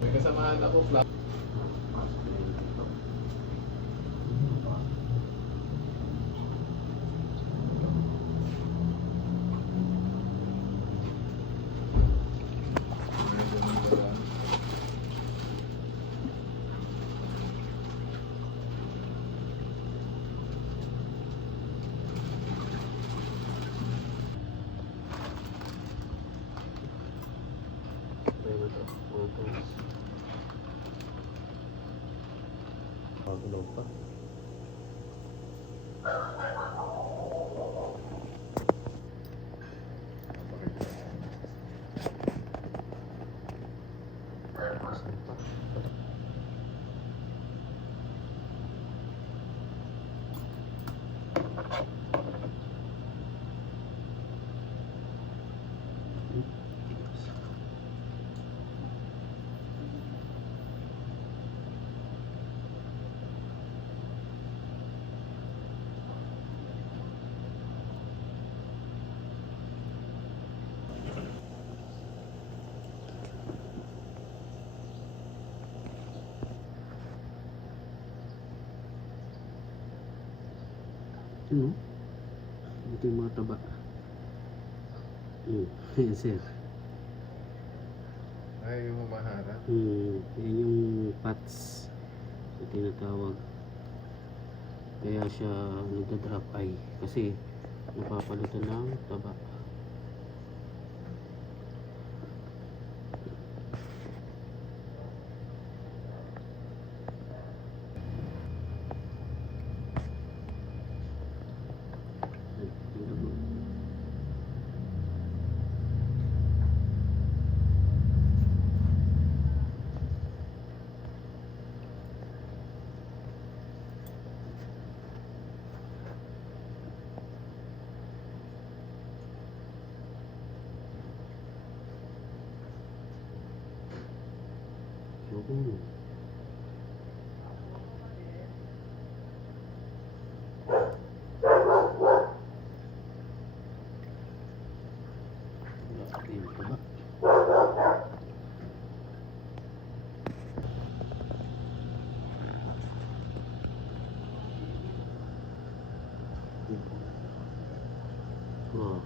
May kasamaan ako, flat. Pagulaw pa. Ano? Ito yung mga taba. Ayan sir. Ay, yung humahara. Yan yung PATS na tinatawag. Kaya siya nagda-drop eye kasi napapalitan ng taba. Yun. Ayun pa ba? Oh.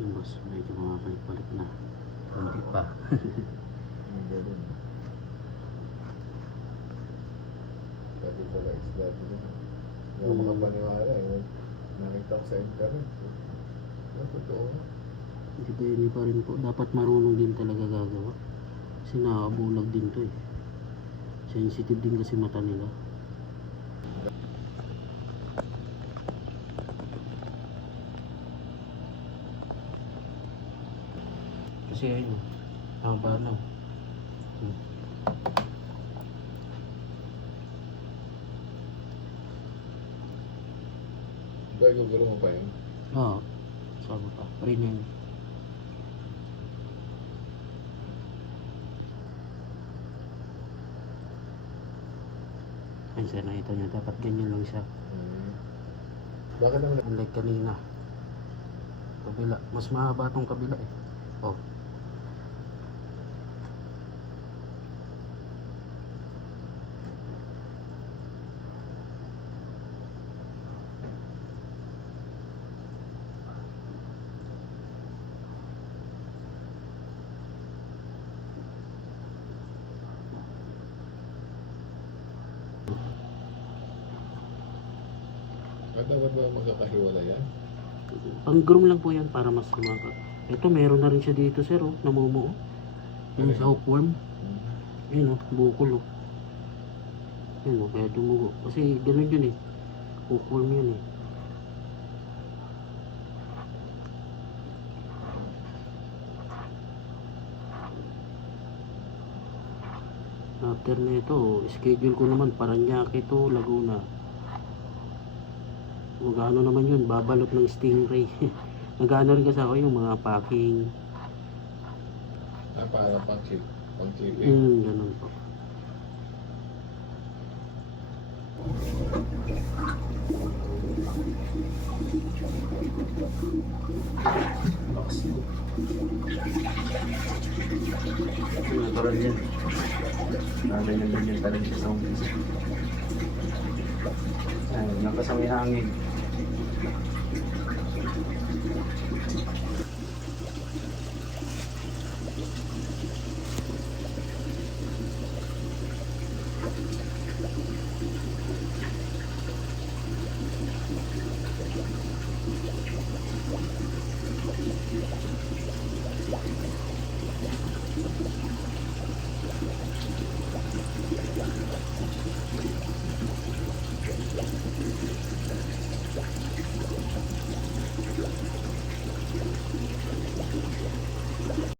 Yung boss, medyo mabalik-balik na. Hindi pa. Hindi rin. Dati pala isda dito. Hindi ako makapaniwala eh. Nakita ko sa internet. Totoo. Hindi pwede pa rin po. Dapat marunong din talaga gagawa. Kasi nakakabulag din to eh. Sensitive din kasi mata nila. Kasi ayun, haba na. Ba, iguguro mo pa yun? Oo, sabi pa. Rin yun. Ayun sir, nakita nyo, dapat ganyan lang siya. Bakit naman? Unlike kanina. Kabila, mas mahaba tong kabila eh. Oh. Dapat ba magkakahiwala yan? Pang-groom lang po yan para mas lumaka. Ito, meron na rin siya dito sir, oh, namumuo. Yung sa hookworm. Yun, oh, bukol, oh. Yun, oh, kaya dumugo. Kasi ganun yun eh. Hookworm yun eh. After nito, schedule ko naman Paranaque to Laguna. Magano naman yun, babalot ng stingray. Nagano rin kasi ako yung mga packing. Para pang chipping. Ganun po. Natural yan. Ganyan din talaga siya sa umpisa. Ayun, nakasama yung hangin.